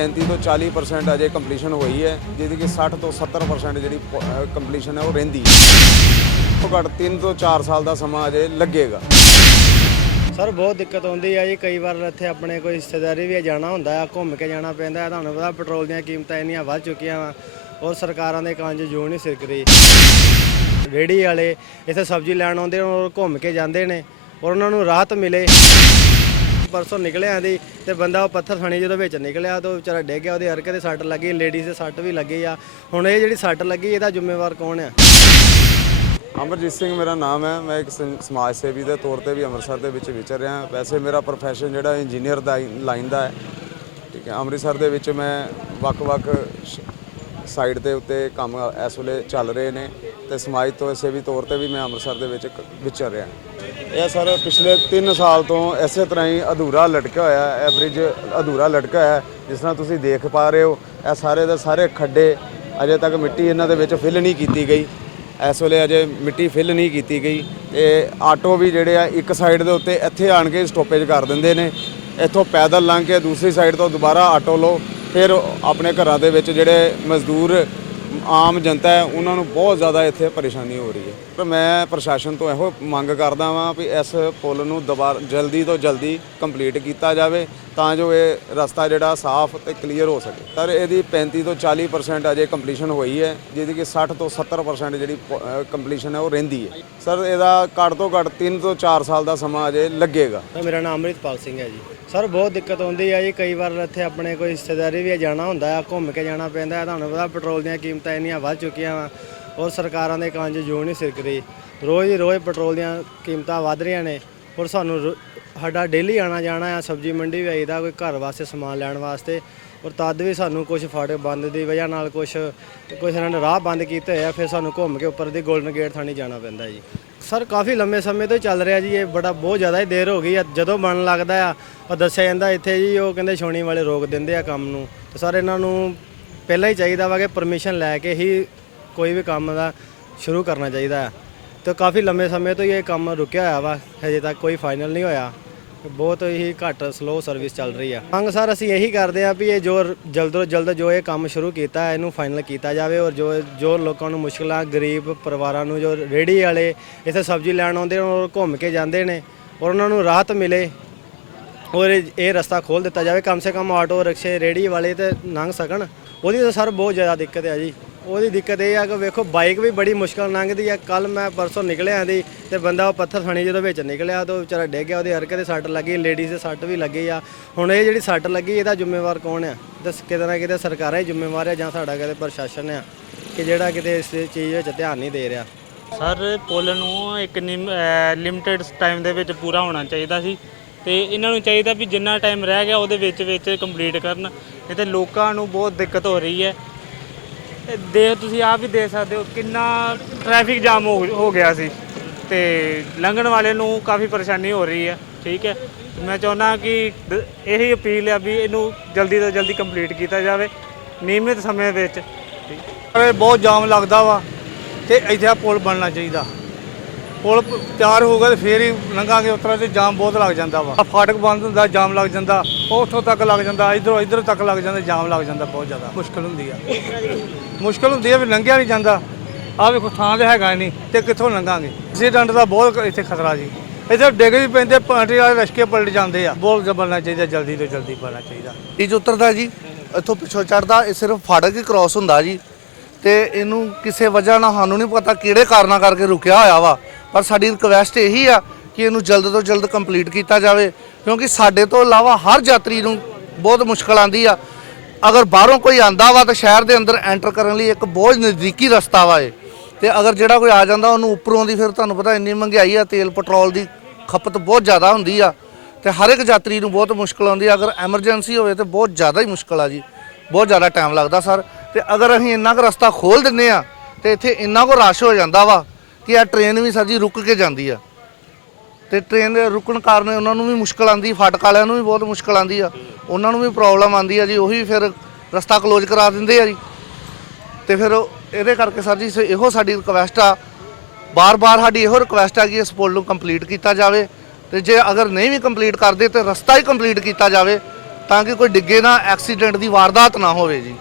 35 ਤੋਂ 40% ਅਜੇ ਕੰਪਲੀਸ਼ਨ ਹੋਈ ਹੈ, ਜਿਹਦੀ ਕਿ 60 ਤੋਂ 70% ਜਿਹੜੀ ਕੰਪਲੀਸ਼ਨ ਹੈ ਉਹ ਰਹਿੰਦੀ ਹੈ। ਘੱਟ 3 ਤੋਂ 4 ਸਾਲ ਦਾ ਸਮਾਂ ਅਜੇ ਲੱਗੇਗਾ। ਸਰ ਬਹੁਤ ਦਿੱਕਤ ਆਉਂਦੀ ਹੈ ਜੀ। ਕਈ ਵਾਰ ਇੱਥੇ ਆਪਣੇ ਕੋਈ ਰਿਸ਼ਤੇਦਾਰੀ ਵੀ ਜਾਣਾ ਹੁੰਦਾ ਆ, ਘੁੰਮ ਕੇ ਜਾਣਾ ਪੈਂਦਾ। ਤੁਹਾਨੂੰ ਪਤਾ ਪੈਟਰੋਲ ਦੀਆਂ ਕੀਮਤਾਂ ਇੰਨੀਆਂ ਵੱਧ ਚੁੱਕੀਆਂ ਵਾ ਔਰ ਸਰਕਾਰਾਂ ਦੇ ਕੰਨ 'ਚ ਜੂੰ ਨਹੀਂ ਸਿਰਕ ਰਹੀ। ਰੇਹੜੀ ਵਾਲੇ ਇੱਥੇ ਸਬਜ਼ੀ ਲੈਣ ਆਉਂਦੇ ਔਰ ਘੁੰਮ ਕੇ ਜਾਂਦੇ ਨੇ ਔਰ ਉਹਨਾਂ ਨੂੰ ਰਾਹਤ ਮਿਲੇ। ਪਰਸੋਂ ਨਿਕਲਿਆ ਦੀ ਤੇ ਬੰਦਾ ਉਹ ਪੱਥਰ ਥਾਣੀ ਜਦੋਂ ਵਿੱਚ ਨਿਕਲਿਆ ਤਾਂ ਵਿਚਾਰਾ ਡਿੱਗ ਗਿਆ, ਉਹਦੀ ਹਰਕਤ ਤੇ ਸੱਟ ਲੱਗੀ, ਲੇਡੀਜ਼ ਦੇ ਸੱਟ ਵੀ ਲੱਗੀ ਆ। ਹੁਣ ਇਹ ਜਿਹੜੀ ਸੱਟ ਲੱਗੀ ਇਹਦਾ ਜ਼ਿੰਮੇਵਾਰ ਕੌਣ ਆ? ਅਮਰਜੀਤ ਸਿੰਘ ਮੇਰਾ ਨਾਮ ਹੈ। ਮੈਂ ਇੱਕ ਸਮਾਜ ਸੇਵੀ ਦੇ ਤੌਰ ਤੇ ਵੀ ਅੰਮ੍ਰਿਤਸਰ ਦੇ ਵਿੱਚ ਵਿਚਰ ਰਿਹਾ। ਵੈਸੇ ਮੇਰਾ ਪ੍ਰੋਫੈਸ਼ਨ ਜਿਹੜਾ ਇੰਜੀਨੀਅਰ ਦਾ ਲਾਈਨ ਦਾ ਹੈ, ਠੀਕ ਹੈ। ਅੰਮ੍ਰਿਤਸਰ ਦੇ ਵਿੱਚ ਮੈਂ ਵੱਖ-ਵੱਖ ਸਾਈਡ ਦੇ ਉੱਤੇ ਕੰਮ ਇਸ ਵੇਲੇ ਚੱਲ ਰਹੇ ਨੇ ਤੇ ਸਮਾਜ ਤੋਂ ਸੇਵੀ ਤੌਰ ਤੇ ਵੀ ਮੈਂ ਅੰਮ੍ਰਿਤਸਰ ਦੇ ਵਿੱਚ ਵਿਚਰ ਰਿਹਾ। ਇਹ ਸਰ ਪਿਛਲੇ 3 ਸਾਲ ਤੋਂ ਇਸੇ ਤਰ੍ਹਾਂ ਹੀ ਅਧੂਰਾ ਲਟਕਿਆ ਹੋਇਆ ਹੈ। ਇਹ ਬ੍ਰਿਜ ਅਧੂਰਾ ਲਟਕਿਆ ਹੈ। ਜਿਸ ਤਰ੍ਹਾਂ ਤੁਸੀਂ ਦੇਖ ਪਾ ਰਹੇ ਹੋ, ਇਹ ਸਾਰੇ ਦੇ ਸਾਰੇ ਖੱਡੇ ਅਜੇ ਤੱਕ ਮਿੱਟੀ ਇਹਨਾਂ ਦੇ ਵਿੱਚ ਫਿਲ ਨਹੀਂ ਕੀਤੀ ਗਈ। ਇਸ ਵੇਲੇ ਅਜੇ ਮਿੱਟੀ ਫਿਲ ਨਹੀਂ ਕੀਤੀ ਗਈ ਤੇ ਆਟੋ ਵੀ ਜਿਹੜੇ ਆ ਇੱਕ ਸਾਈਡ ਦੇ ਉੱਤੇ ਇੱਥੇ ਆਣ ਕੇ ਸਟੋਪੇਜ ਕਰ ਦਿੰਦੇ ਨੇ। ਇੱਥੋਂ ਪੈਦਲ ਲੰਘ ਕੇ ਦੂਸਰੀ ਸਾਈਡ ਤੋਂ ਦੁਬਾਰਾ ਆਟੋ ਲਓ, ਫਿਰ ਆਪਣੇ ਘਰਾਂ ਦੇ ਵਿੱਚ ਜਿਹੜੇ ਮਜ਼ਦੂਰ ਆਮ ਜਨਤਾ ਹੈ ਉਹਨਾਂ ਨੂੰ ਬਹੁਤ ਜ਼ਿਆਦਾ ਇੱਥੇ ਪਰੇਸ਼ਾਨੀ ਹੋ ਰਹੀ ਹੈ। ਪਰ ਮੈਂ ਪ੍ਰਸ਼ਾਸਨ ਤੋਂ ਇਹੋ ਮੰਗ ਕਰਦਾ ਵਾਂ ਵੀ ਇਸ ਪੁਲ ਨੂੰ ਜਲਦੀ ਤੋਂ ਜਲਦੀ ਕੰਪਲੀਟ ਕੀਤਾ ਜਾਵੇ ਤਾਂ ਜੋ ਇਹ ਰਸਤਾ ਜਿਹੜਾ ਸਾਫ਼ ਤੇ ਕਲੀਅਰ ਹੋ ਸਕੇ। ਸਰ ਇਹਦੀ 35 ਤੋਂ 40% ਅਜੇ ਕੰਪਲੀਸ਼ਨ ਹੋਈ ਹੈ, ਜਿਹਦੀ ਕਿ 60 ਤੋਂ 70% ਜਿਹੜੀ ਕੰਪਲੀਸ਼ਨ ਹੈ ਉਹ ਰਹਿੰਦੀ ਹੈ। ਸਰ ਇਹਦਾ ਘੱਟ ਤੋਂ ਘੱਟ 3 ਤੋਂ 4 ਸਾਲ ਦਾ ਸਮਾਂ ਅਜੇ ਲੱਗੇਗਾ। ਮੇਰਾ ਨਾਮ ਅੰਮ੍ਰਿਤਪਾਲ ਸਿੰਘ ਹੈ ਜੀ। ਸਰ ਬਹੁਤ ਦਿੱਕਤ ਆਉਂਦੀ ਹੈ ਜੀ। ਕਈ ਵਾਰ ਇੱਥੇ ਆਪਣੇ ਕੋਈ ਰਿਸ਼ਤੇਦਾਰੀ ਵੀ ਜਾਣਾ ਹੁੰਦਾ ਆ, ਘੁੰਮ ਕੇ ਜਾਣਾ ਪੈਂਦਾ। ਤੁਹਾਨੂੰ ਪਤਾ ਪੈਟਰੋਲ ਦੀਆਂ ਕੀਮਤਾਂ ਇੰਨੀਆਂ ਵੱਧ ਚੁੱਕੀਆਂ ਵਾ ਔਰ ਸਰਕਾਰਾਂ ਦੇ ਕੰਨ 'ਚ ਜੂੰ ਨਹੀਂ ਸਿਰਕ ਰਹੀ। ਰੋਜ਼ ਹੀ ਰੋਜ਼ ਪੈਟਰੋਲ ਦੀਆਂ ਕੀਮਤਾਂ ਵੱਧ ਰਹੀਆਂ ਨੇ ਔਰ ਸਾਨੂੰ ਸਾਡਾ ਡੇਲੀ ਆਣਾ ਜਾਣਾ ਆ। ਸਬਜ਼ੀ ਮੰਡੀ ਵੀ ਆਈਦਾ ਕੋਈ ਘਰ ਵਾਸਤੇ ਸਮਾਨ ਲੈਣ ਵਾਸਤੇ ਔਰ ਤਦ ਵੀ ਸਾਨੂੰ ਕੁਝ ਫਾਟਕ ਬੰਦ ਦੀ ਵਜ੍ਹਾ ਨਾਲ ਕੁਝ ਇਹਨਾਂ ਨੇ ਰਾਹ ਬੰਦ ਕੀਤੇ ਹੋਏ ਆ। ਫਿਰ ਸਾਨੂੰ ਘੁੰਮ ਕੇ ਉੱਪਰ ਦੀ ਗੋਲਡਨ ਗੇਟ ਥਾਣੀ ਜਾਣਾ ਪੈਂਦਾ ਜੀ। ਸਰ ਕਾਫੀ ਲੰਮੇ ਸਮੇਂ ਤੋਂ ਚੱਲ ਰਿਹਾ ਜੀ। ਇਹ ਬਹੁਤ ਜ਼ਿਆਦਾ ਹੀ ਦੇਰ ਹੋ ਗਈ ਆ। ਜਦੋਂ ਬਣਨ ਲੱਗਦਾ ਆ ਉਹ ਦੱਸਿਆ ਜਾਂਦਾ ਇੱਥੇ ਜੀ, ਉਹ ਕਹਿੰਦੇ ਛਾਉਣੀ ਵਾਲੇ ਰੋਕ ਦਿੰਦੇ ਆ ਕੰਮ ਨੂੰ। ਤੇ ਸਰ ਇਹਨਾਂ ਨੂੰ ਪਹਿਲਾਂ ਹੀ ਚਾਹੀਦਾ ਵਾ ਕਿ ਪਰਮਿਸ਼ਨ ਲੈ ਕੇ ਹੀ ਕੋਈ ਵੀ ਕੰਮ ਦਾ ਸ਼ੁਰੂ ਕਰਨਾ ਚਾਹੀਦਾ ਆ। ਤੇ ਕਾਫੀ ਲੰਮੇ ਸਮੇਂ ਤੋਂ ਇਹ ਕੰਮ ਰੁਕਿਆ ਹੋਇਆ ਵਾ, ਹਜੇ ਤੱਕ ਕੋਈ ਫਾਈਨਲ ਨਹੀਂ ਹੋਇਆ। ਬਹੁਤ ਹੀ ਘੱਟ ਸਲੋ ਸਰਵਿਸ ਚੱਲ ਰਹੀ ਆ। ਮੰਗ ਸਰ ਅਸੀਂ ਇਹੀ ਕਰਦੇ ਆ ਵੀ ਇਹ ਜੋ ਜਲਦ ਤੋਂ ਜਲਦ ਜੋ ਇਹ ਕੰਮ ਸ਼ੁਰੂ ਕੀਤਾ ਇਹਨੂੰ ਫਾਈਨਲ ਕੀਤਾ ਜਾਵੇ ਔਰ ਜੋ ਲੋਕਾਂ ਨੂੰ ਮੁਸ਼ਕਲਾਂ, ਗਰੀਬ ਪਰਿਵਾਰਾਂ ਨੂੰ, ਜੋ ਰੇਹੜੀ ਵਾਲੇ ਇੱਥੇ ਸਬਜ਼ੀ ਲੈਣ ਆਉਂਦੇ ਔਰ ਘੁੰਮ ਕੇ ਜਾਂਦੇ ਨੇ ਔਰ ਉਹਨਾਂ ਨੂੰ ਰਾਹਤ ਮਿਲੇ ਔਰ ਇਹ ਰਸਤਾ ਖੋਲ੍ਹ ਦਿੱਤਾ ਜਾਵੇ। ਕਮ ਸੇ ਕਮ ਆਟੋ ਰਿਕਸ਼ੇ ਰੇਹੜੀ ਵਾਲੇ ਤੇ ਲੰਘ ਸਕਣ। ਉਹਦੀ ਤਾਂ ਸਰ ਬਹੁਤ ਜ਼ਿਆਦਾ ਦਿੱਕਤ ਹੈ ਜੀ। ਉਹਦੀ ਦਿੱਕਤ ਇਹ ਆ ਕਿ ਵੇਖੋ ਬਾਈਕ ਵੀ ਬੜੀ ਮੁਸ਼ਕਲ ਲੰਘਦੀ ਆ। ਕੱਲ ਮੈਂ ਪਰਸੋਂ ਨਿਕਲਿਆ ਦੀ ਤੇ ਬੰਦਾ ਉਹ ਪੱਥਰ ਥਾਣੀ ਜਦੋਂ ਵਿੱਚ ਨਿਕਲਿਆ ਤਾਂ ਵਿਚਾਰਾ ਡਿੱਗ ਗਿਆ, ਉਹਦੀ ਹਰਕਤ ਤੇ ਸੱਟ ਲੱਗੀ, ਲੇਡੀਜ਼ ਦੇ ਸੱਟ ਵੀ ਲੱਗੀ ਆ। ਹੁਣ ਇਹ ਜਿਹੜੀ ਸੱਟ ਲੱਗੀ ਇਹਦਾ ਜ਼ਿੰਮੇਵਾਰ ਕੌਣ ਆ? ਕਿਤੇ ਨਾ ਕਿਤੇ ਸਰਕਾਰਾਂ ਹੀ ਜ਼ਿੰਮੇਵਾਰ ਆ ਜਾਂ ਸਾਡਾ ਕਿਤੇ ਪ੍ਰਸ਼ਾਸਨ ਆ ਕਿ ਜਿਹੜਾ ਕਿਤੇ ਇਸ ਚੀਜ਼ ਵਿੱਚ ਧਿਆਨ ਨਹੀਂ ਦੇ ਰਿਹਾ। ਸਰ ਪੁੱਲ ਨੂੰ ਇੱਕ ਲਿਮਟਿਡ ਟਾਈਮ ਦੇ ਵਿੱਚ ਪੂਰਾ ਹੋਣਾ ਚਾਹੀਦਾ ਸੀ ਤੇ ਇਹਨਾਂ ਨੂੰ ਚਾਹੀਦਾ ਵੀ ਜਿੰਨਾ ਟਾਈਮ ਰਹਿ ਗਿਆ ਉਹਦੇ ਵਿੱਚ ਕੰਪਲੀਟ ਕਰਨ। ਇਹ ਤੇ ਲੋਕਾਂ ਨੂੰ ਬਹੁਤ ਦਿੱਕਤ ਹੋ ਰਹੀ ਹੈ। ਤੁਸੀਂ ਆਪ ਵੀ ਦੇਖ ਸਕਦੇ ਹੋ ਕਿੰਨਾ ਟ੍ਰੈਫਿਕ ਜਾਮ ਹੋ ਗਿਆ ਸੀ ਤੇ ਲੰਘਣ ਵਾਲੇ ਨੂੰ ਕਾਫੀ ਪਰੇਸ਼ਾਨੀ ਹੋ ਰਹੀ ਹੈ। ਠੀਕ ਹੈ, ਮੈਂ ਚਾਹੁੰਦਾ ਕਿ ਇਹੀ ਅਪੀਲ ਹੈ ਵੀ ਇਹਨੂੰ ਜਲਦੀ ਤੋਂ ਜਲਦੀ ਕੰਪਲੀਟ ਕੀਤਾ ਜਾਵੇ ਨਿਯਮਿਤ ਸਮੇਂ ਵਿੱਚ। ਬਹੁਤ ਜਾਮ ਲੱਗਦਾ ਵਾ ਤੇ ਇੱਥੇ ਪੁਲ ਬਣਨਾ ਚਾਹੀਦਾ। ਪੁਲ ਤਿਆਰ ਹੋਊਗਾ ਤੇ ਫੇਰ ਹੀ ਲੰਘਾਂਗੇ। ਉਸ ਤਰ੍ਹਾਂ ਤੇ ਜਾਮ ਬਹੁਤ ਲੱਗ ਜਾਂਦਾ ਵਾ। ਫਾਟਕ ਬੰਦ ਹੁੰਦਾ, ਜਾਮ ਲੱਗ ਜਾਂਦਾ, ਉੱਥੋਂ ਤੱਕ ਲੱਗ ਜਾਂਦਾ, ਇੱਧਰ ਤੱਕ ਲੱਗ ਜਾਂਦਾ, ਜਾਮ ਲੱਗ ਜਾਂਦਾ। ਬਹੁਤ ਜ਼ਿਆਦਾ ਮੁਸ਼ਕਲ ਹੁੰਦੀ ਆ ਵੀ ਲੰਘਿਆ ਨਹੀਂ ਜਾਂਦਾ। ਆਹ ਵੇਖੋ ਥਾਂ ਤੇ ਹੈਗਾ ਨਹੀਂ ਤੇ ਕਿੱਥੋਂ ਲੰਘਾਂਗੇ? ਐਕਸੀਡੈਂਟ ਦਾ ਬਹੁਤ ਇੱਥੇ ਖਤਰਾ ਜੀ। ਇੱਥੇ ਡਿੱਗ ਵੀ ਪੈਂਦੇ, ਪਾਰਟੀ ਵਾਲੇ ਰਸ਼ਕੇ ਪਲਟ ਜਾਂਦੇ ਆ। ਬਹੁਤ ਬਣਨਾ ਚਾਹੀਦਾ, ਜਲਦੀ ਤੋਂ ਜਲਦੀ ਬਣਨਾ ਚਾਹੀਦਾ। ਇਹ ਉਤਰਦਾ ਜੀ, ਇੱਥੋਂ ਪਿੱਛੋਂ ਚੜਦਾ, ਇਹ ਸਿਰਫ ਫਾਟਕ ਹੀ ਕ੍ਰਾਸ ਹੁੰਦਾ ਜੀ। ਤੇ ਇਹਨੂੰ ਕਿਸੇ ਵਜ੍ਹਾ ਨਾਲ ਸਾਨੂੰ ਨਹੀਂ ਪਤਾ ਕਿਹੜੇ ਕਾਰਨਾਂ ਕਰਕੇ ਰੁਕਿਆ ਹੋਇਆ ਵਾ, ਪਰ ਸਾਡੀ ਰਿਕਵੈਸਟ ਇਹੀ ਆ ਕਿ ਇਹਨੂੰ ਜਲਦ ਤੋਂ ਜਲਦ ਕੰਪਲੀਟ ਕੀਤਾ ਜਾਵੇ ਕਿਉਂਕਿ ਸਾਡੇ ਤੋਂ ਇਲਾਵਾ ਹਰ ਯਾਤਰੀ ਨੂੰ ਬਹੁਤ ਮੁਸ਼ਕਲ ਆਉਂਦੀ ਆ। ਅਗਰ ਬਾਹਰੋਂ ਕੋਈ ਆਂਦਾ ਵਾ ਤਾਂ ਸ਼ਹਿਰ ਦੇ ਅੰਦਰ ਐਂਟਰ ਕਰਨ ਲਈ ਇੱਕ ਬਹੁਤ ਨਜ਼ਦੀਕੀ ਰਸਤਾ ਵਾ ਇਹ। ਤੇ ਅਗਰ ਜਿਹੜਾ ਕੋਈ ਆ ਜਾਂਦਾ ਉਹਨੂੰ ਉੱਪਰੋਂ ਦੀ, ਫਿਰ ਤੁਹਾਨੂੰ ਪਤਾ ਇੰਨੀ ਮਹਿੰਗਾਈ ਆ, ਤੇਲ ਪੈਟਰੋਲ ਦੀ ਖਪਤ ਬਹੁਤ ਜ਼ਿਆਦਾ ਹੁੰਦੀ ਆ ਤੇ ਹਰ ਇੱਕ ਯਾਤਰੀ ਨੂੰ ਬਹੁਤ ਮੁਸ਼ਕਲ ਆਉਂਦੀ ਆ। ਅਗਰ ਐਮਰਜੈਂਸੀ ਹੋਵੇ ਤਾਂ ਬਹੁਤ ਜ਼ਿਆਦਾ ਹੀ ਮੁਸ਼ਕਲ ਆ ਜੀ, ਬਹੁਤ ਜ਼ਿਆਦਾ ਟਾਈਮ ਲੱਗਦਾ ਸਰ। ਤੇ ਅਗਰ ਅਸੀਂ ਇੰਨਾ ਕੁ ਰਸਤਾ ਖੋਲ੍ਹ ਦਿੰਦੇ ਆ ਤੇ ਇੱਥੇ ਇੰਨਾ ਕੁ ਰਸ਼ ਹੋ ਜਾਂਦਾ ਵਾ ਕਿ ਆ ਟ੍ਰੇਨ ਵੀ ਸਰ ਜੀ ਰੁਕ ਕੇ ਜਾਂਦੀ ਆ ਤੇ ਟ੍ਰੇਨ ਦੇ ਰੁਕਣ ਕਾਰਨ ਉਹਨਾਂ ਨੂੰ ਵੀ ਮੁਸ਼ਕਲ ਆਉਂਦੀ, ਫਾਟਕ ਵਾਲਿਆਂ ਨੂੰ ਵੀ ਬਹੁਤ ਮੁਸ਼ਕਲ ਆਉਂਦੀ ਆ, ਉਹਨਾਂ ਨੂੰ ਵੀ ਪ੍ਰੋਬਲਮ ਆਉਂਦੀ ਆ ਜੀ। ਉਹੀ ਫਿਰ ਰਸਤਾ ਕਲੋਜ਼ ਕਰਾ ਦਿੰਦੇ ਆ ਜੀ। ਤੇ ਫਿਰ ਇਹਦੇ ਕਰਕੇ ਸਰ ਜੀ ਇਹੋ ਸਾਡੀ ਰਿਕਵੈਸਟ ਆ, ਬਾਰ-ਬਾਰ ਸਾਡੀ ਇਹੋ ਰਿਕਵੈਸਟ ਆ ਕਿ ਇਸ ਪੁਲ ਨੂੰ ਕੰਪਲੀਟ ਕੀਤਾ ਜਾਵੇ ਤੇ ਜੇ ਅਗਰ ਨਹੀਂ ਵੀ ਕੰਪਲੀਟ ਕਰਦੇ ਤੇ ਰਸਤਾ ਹੀ ਕੰਪਲੀਟ ਕੀਤਾ ਜਾਵੇ ਤਾਂ ਕਿ ਕੋਈ ਡਿੱਗੇ ਨਾ, ਐਕਸੀਡੈਂਟ ਦੀ ਵਾਰਦਾਤ ਨਾ ਹੋਵੇ ਜੀ।